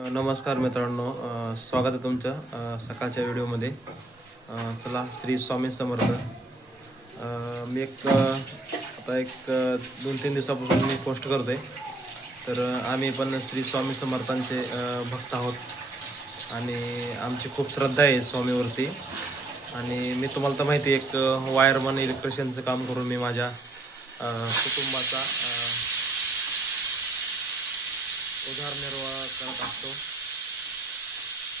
नमस्कार मित्रांनो, स्वागत आहे तुमचं सकाळच्या व्हिडिओमध्ये. चला, श्री स्वामी समर्थ. मी आता 2-3 दिवसापासून मी पोस्ट करतो आहे. तर आम्ही पण श्री स्वामी समर्थांचे भक्त आहोत आणि आमची खूप श्रद्धा आहे स्वामीवरती. आणि मी तुम्हाला तर माहिती आहे, एक वायरमन इलेक्ट्रिशियनचं काम करून मी माझ्या कुटुंबाचा उदरनिर्वाह करत असतो.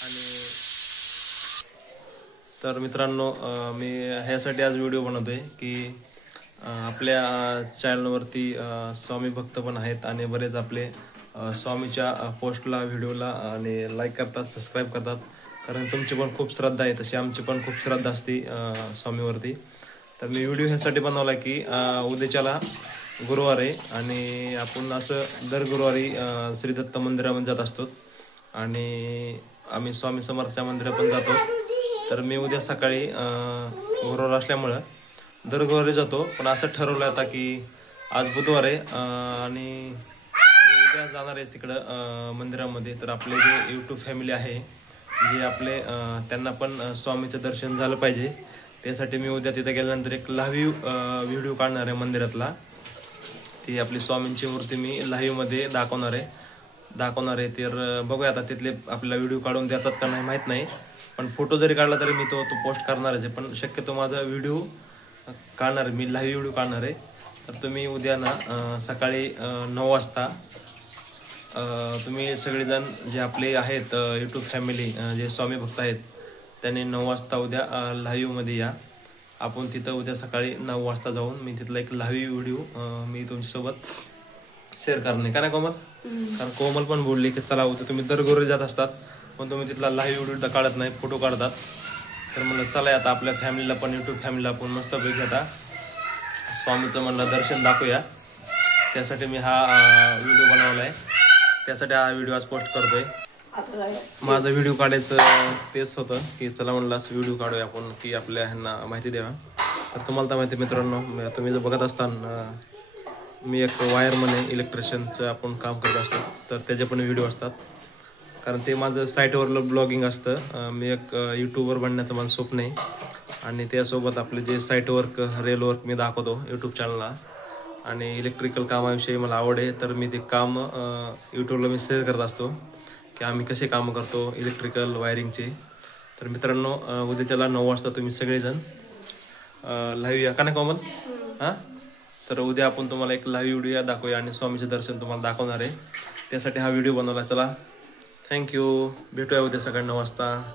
आणि तर मित्रांनो, मी ह्यासाठी आज व्हिडिओ बनवतोय की आपल्या चॅनलवरती स्वामी भक्त पण आहेत आणि बरेच आपले स्वामीच्या पोस्टला, व्हिडिओला आणि लाईक करतात, सबस्क्राईब करतात. कारण तुमची पण खूप श्रद्धा आहे, तशी आमची पण खूप श्रद्धा असते स्वामीवरती. तर मी व्हिडिओ ह्यासाठी बनवला की उद्याच्याला गुरुवार आहे आणि आपण असं दर गुरुवारी श्री दत्त मंदिरामध्ये जात असतो आणि आम्ही स्वामी समर्थच्या मंदिरात पण जातो. तर मी उद्या सकाळी गुरुवार असल्यामुळं दर गुरुवारी जातो. पण असं ठरवलं आता की आज बुधवार आहे आणि मी उद्या जाणार आहे तिकडं मंदिरामध्ये. तर आपले जे यूट्यूब फॅमिली आहे, जे आपले त्यांना पण स्वामीचं दर्शन झालं पाहिजे, त्यासाठी मी उद्या तिथे गेल्यानंतर एक लाईव्ह व्हिडिओ काढणार आहे मंदिरातला. ती आपली स्वामींची मूर्ती मी लाईव्हमध्ये दाखवणार आहे. तर बघूया आता तिथले आपल्याला व्हिडिओ काढून देतात का नाही माहीत नाही, पण फोटो जरी काढला तरी मी तो पोस्ट करणारच आहे. पण शक्यतो माझा व्हिडिओ काढणार आहे, मी लाईव्ह व्हिडिओ काढणार आहे. तर तुम्ही उद्या ना सकाळी 9 वाजता तुम्ही सगळेजण जे आपले आहेत यूट्यूब फॅमिली, जे स्वामी भक्त आहेत, त्यांनी 9 वाजता उद्या लाईव्हमध्ये या. आपण तिथं उद्या सकाळी 9 वाजता जाऊन मी तिथला एक लाईव्ह व्हिडिओ मी तुमच्यासोबत शेअर करणार आहे. का नाही कोमल? कारण कोमल पण बोलली की चला उद्या तुम्ही दर गुरुवारी जात असतात पण तुम्ही तिथला लाईव्ह व्हिडिओ काढत नाही, फोटो काढतात. तर म्हणलं चला आता आपल्या फॅमिलीला पण, यूट्यूब फॅमिलीला आपण मस्तपैकी आता स्वामीचं म्हणलं दर्शन दाखवूया. त्यासाठी मी हा व्हिडिओ बनवला आहे, त्यासाठी हा व्हिडिओ आज पोस्ट करतोय. माझा व्हिडिओ काढायचं तेच होतं की चला म्हणलं असं व्हिडिओ काढूया आपण की आपल्या ह्यांना माहिती द्यावा. तर तुम्हाला तर माहिती मित्रांनो, तुम्ही जर बघत असताना मी एक वायरमन आहे, इलेक्ट्रिशियनचं आपण काम करत असतो. तर त्याचे पण व्हिडिओ असतात, कारण ते माझं साईटवरलं ब्लॉगिंग असतं. मी एक यूट्यूबर बनण्याचं माझं स्वप्न आहे आणि त्यासोबत आपले जे साईट वर्क, रेल वर्क मी दाखवतो यूट्यूब चॅनलला. आणि इलेक्ट्रिकल कामाविषयी मला आवड आहे, तर मी ते काम यूट्यूबला मी शेअर करत असतो की आम्ही कसे कामं करतो इलेक्ट्रिकल वायरिंगचे. तर मित्रांनो, उद्याच्याला 9 वाजता तुम्ही सगळेजण लाईव्ह या. का नाही कोमल? हां, तर उद्या आपण तुम्हाला एक लाईव्ह व्हिडिओ दाखवूया आणि स्वामीचे दर्शन तुम्हाला दाखवणार आहे. त्यासाठी हा व्हिडिओ बनवला. चला, थँक्यू. भेटूया उद्या सकाळी 9 वाजता.